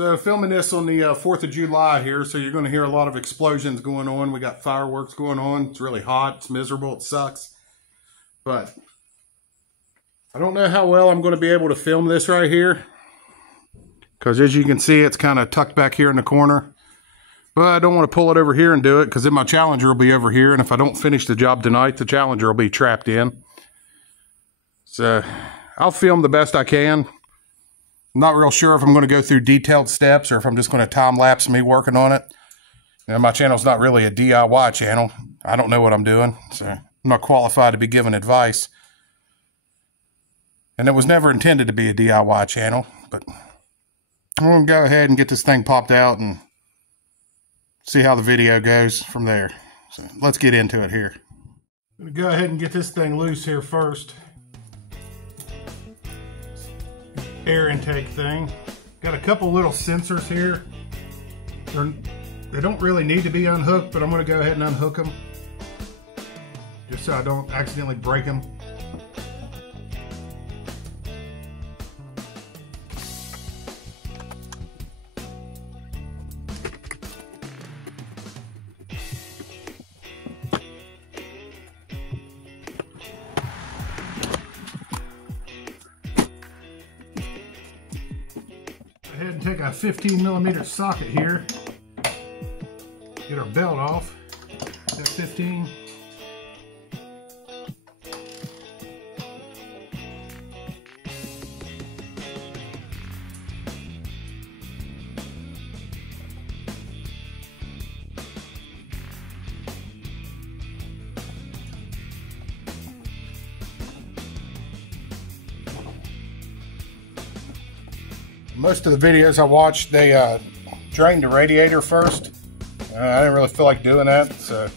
So filming this on the 4th of July here, so you're going to hear a lot of explosions going on. We got fireworks going on. It's really hot. It's miserable. It sucks. But I don't know how well I'm going to be able to film this right here, because as you can see, it's kind of tucked back here in the corner. But I don't want to pull it over here and do it, because then my Challenger will be over here, and if I don't finish the job tonight, the Challenger will be trapped in. So I'll film the best I can. I'm not real sure if I'm going to go through detailed steps or if I'm just going to time-lapse me working on it. You know, my channel's not really a DIY channel. I don't know what I'm doing, so I'm not qualified to be giving advice. And it was never intended to be a DIY channel, but I'm going to go ahead and get this thing popped out and see how the video goes from there. So let's get into it here. I'm going to go ahead and get this thing loose here first. Air intake thing. Got a couple little sensors here. They don't really need to be unhooked, but I'm going to go ahead and unhook them just so I don't accidentally break them. Go ahead and take a 15mm socket here. Get our belt off. That 15. Most of the videos I watched, they drained the radiator first. I didn't really feel like doing that, so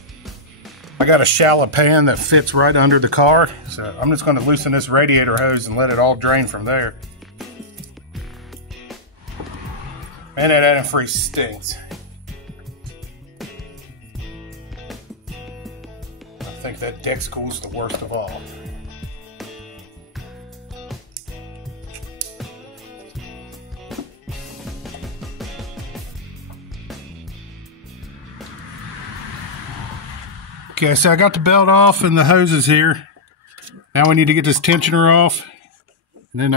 I got a shallow pan that fits right under the car. So I'm just going to loosen this radiator hose and let it all drain from there. Man, that antifreeze stinks. I think that Dexcool's the worst of all. Okay, so I got the belt off and the hoses here. Now we need to get this tensioner off. And then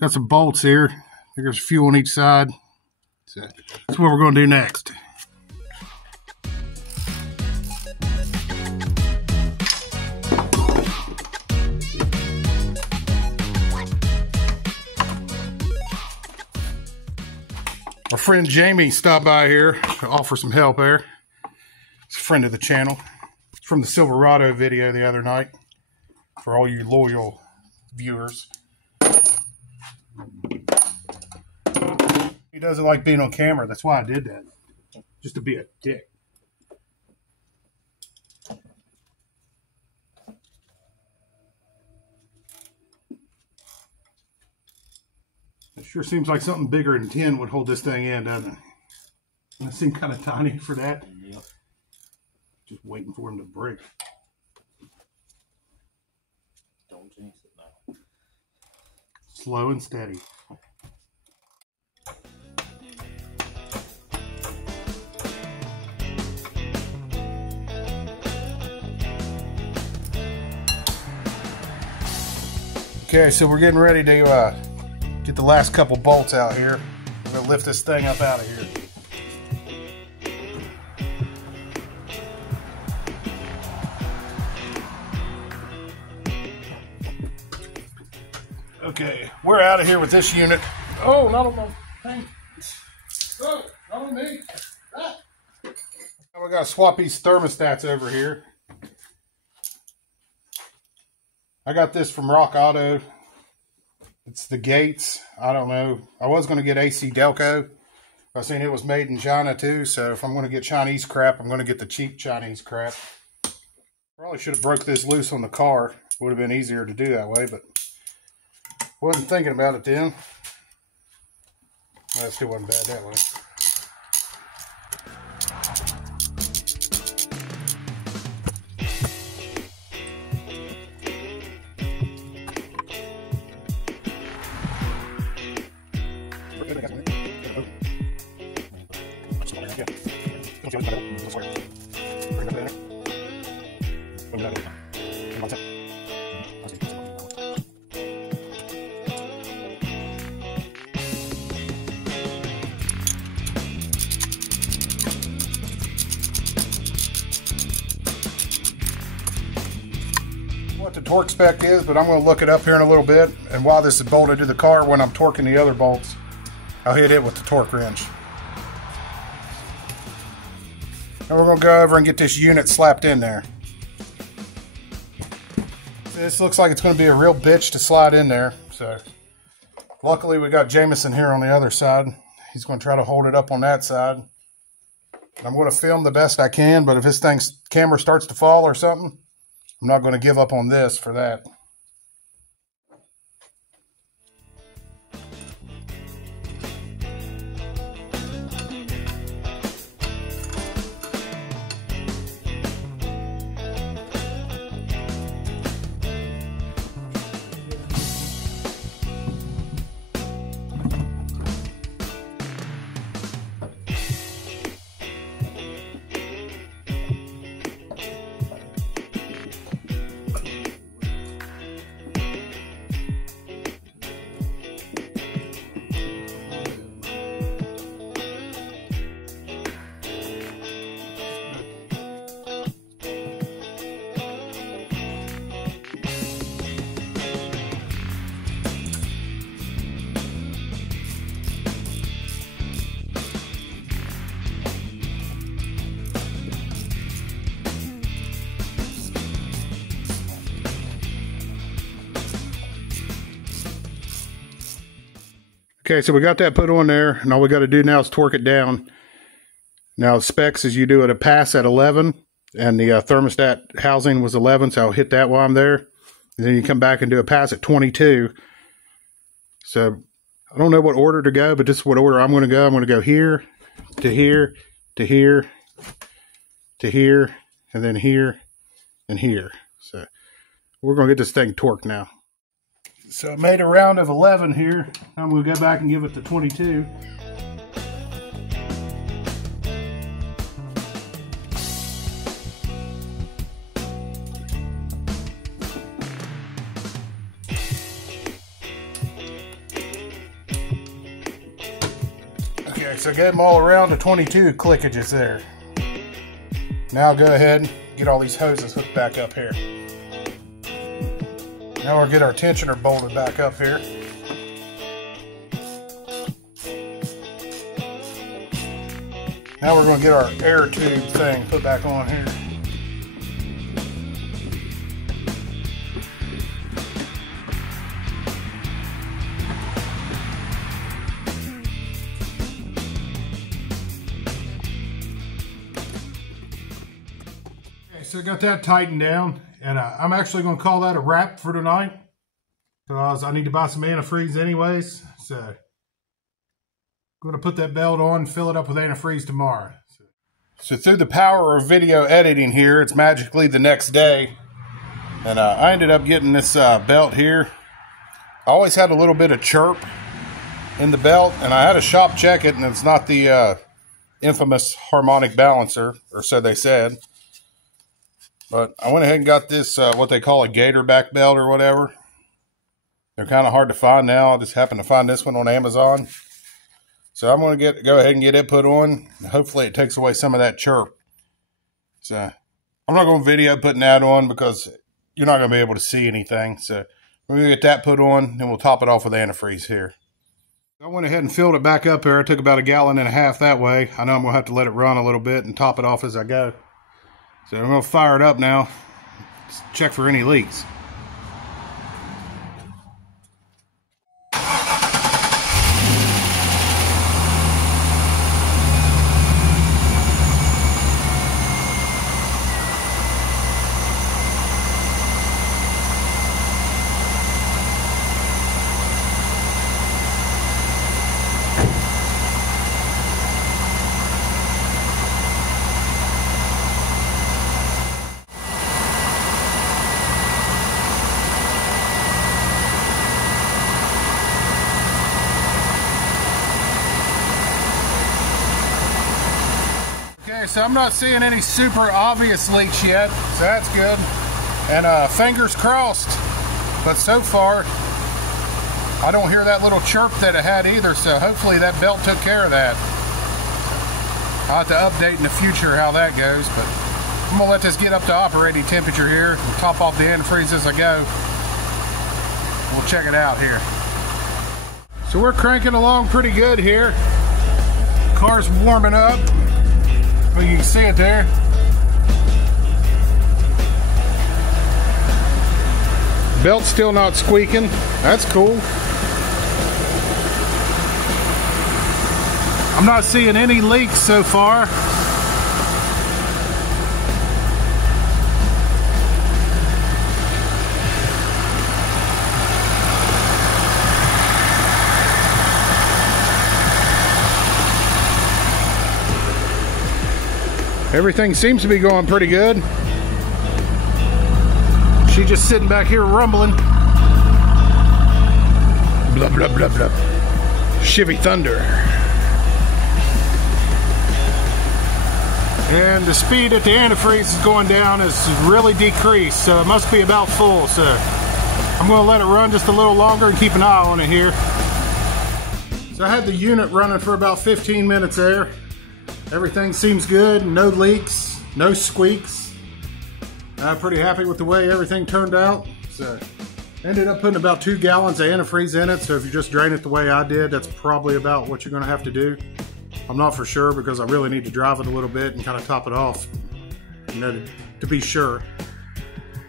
got some bolts here. There's a few on each side. So that's what we're going to do next. Our friend Jamie stopped by here to offer some help there. He's a friend of the channel. It's from the Silverado video the other night, for all you loyal viewers. He doesn't like being on camera. That's why I did that. Just to be a dick. It sure seems like something bigger than 10 would hold this thing in, doesn't it? Doesn't it seem kind of tiny for that? Yep. Just waiting for him to break. Don't jinx it now. Slow and steady. Okay, so we're getting ready to get the last couple bolts out here. We're going to lift this thing up out of here. Okay, we're out of here with this unit. Oh, not on my thing. Oh, not on me. Ah. Now we got to swap these thermostats over here. I got this from Rock Auto. It's the Gates. I don't know. I was going to get AC Delco. I seen it was made in China too, so if I'm going to get Chinese crap, I'm going to get the cheap Chinese crap. Probably should have broke this loose on the car. Would have been easier to do that way, but wasn't thinking about it then. Well, that still wasn't bad that way. What the torque spec is, but I'm going to look it up here in a little bit. And while this is bolted to the car, when I'm torquing the other bolts, I'll hit it with the torque wrench. And we're going to go over and get this unit slapped in there. This looks like it's going to be a real bitch to slide in there. So luckily we got Jameson here on the other side. He's going to try to hold it up on that side. I'm going to film the best I can, but if this thing's camera starts to fall or something, I'm not going to give up on this for that. Okay, so we got that put on there, and all we got to do now is torque it down. Now, specs is you do it a pass at 11, and the thermostat housing was 11, so I'll hit that while I'm there. And then you come back and do a pass at 22. So, I don't know what order to go, but this is what order I'm going to go. I'm going to go here, to here, to here, to here, and then here, and here. So, we're going to get this thing torqued now. So I made a round of 11 here. I'm going to go back and give it to 22. Okay, so I gave them all around to 22 clickages there. Now I'll go ahead and get all these hoses hooked back up here. Now we'll get our tensioner bolted back up here. Now we're going to get our air tube thing put back on here. Okay, so I got that tightened down. And I'm actually going to call that a wrap for tonight, because I need to buy some antifreeze anyways. So I'm going to put that belt on and fill it up with antifreeze tomorrow. So through the power of video editing here, it's magically the next day. And I ended up getting this belt here. I always had a little bit of chirp in the belt, and I had a shop check it, and it's not the infamous harmonic balancer, or so they said. But I went ahead and got this, what they call a gator back belt or whatever. They're kind of hard to find now. I just happened to find this one on Amazon. So I'm going to go ahead and get it put on. Hopefully it takes away some of that chirp. So I'm not going to video putting that on because you're not going to be able to see anything. So we're going to get that put on, and we'll top it off with antifreeze here. I went ahead and filled it back up here. I took about 1.5 gallons that way. I know I'm going to have to let it run a little bit and top it off as I go. So I'm going to fire it up now, just check for any leaks. so I'm not seeing any super obvious leaks yet, so that's good. And fingers crossed, but so far I don't hear that little chirp that it had either, so hopefully that belt took care of that. I'll have to update in the future how that goes, but I'm gonna let this get up to operating temperature here. We'll top off the antifreeze as I go. We'll check it out here. So we're cranking along pretty good here. Car's warming up. Well, you can see it there. Belt's still not squeaking. That's cool. I'm not seeing any leaks so far. Everything seems to be going pretty good. She's just sitting back here rumbling. Blah, blah, blah, blah. Chevy Thunder. And the speed at the antifreeze is going down is really decreased, so it must be about full. So I'm going to let it run just a little longer and keep an eye on it here. So I had the unit running for about 15 minutes there. Everything seems good, no leaks, no squeaks. I'm pretty happy with the way everything turned out. So ended up putting about 2 gallons of antifreeze in it, so if you just drain it the way I did, that's probably about what you're gonna have to do. I'm not for sure because I really need to drive it a little bit and kind of top it off, you know, to be sure.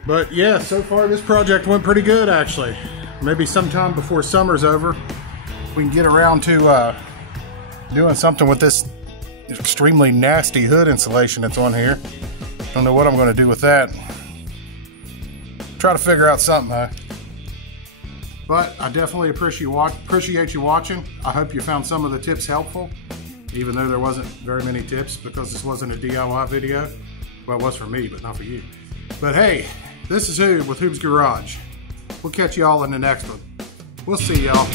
But yeah, so far this project went pretty good actually. Maybe sometime before summer's over, we can get around to doing something with this extremely nasty hood insulation that's on here. Don't know what I'm going to do with that. Try to figure out something though. But I definitely appreciate you watching. I hope you found some of the tips helpful, even though there wasn't very many tips because this wasn't a DIY video. Well, it was for me, but not for you. But hey, this is Hoob with Hoob's Garage. We'll catch y'all in the next one. We'll see y'all.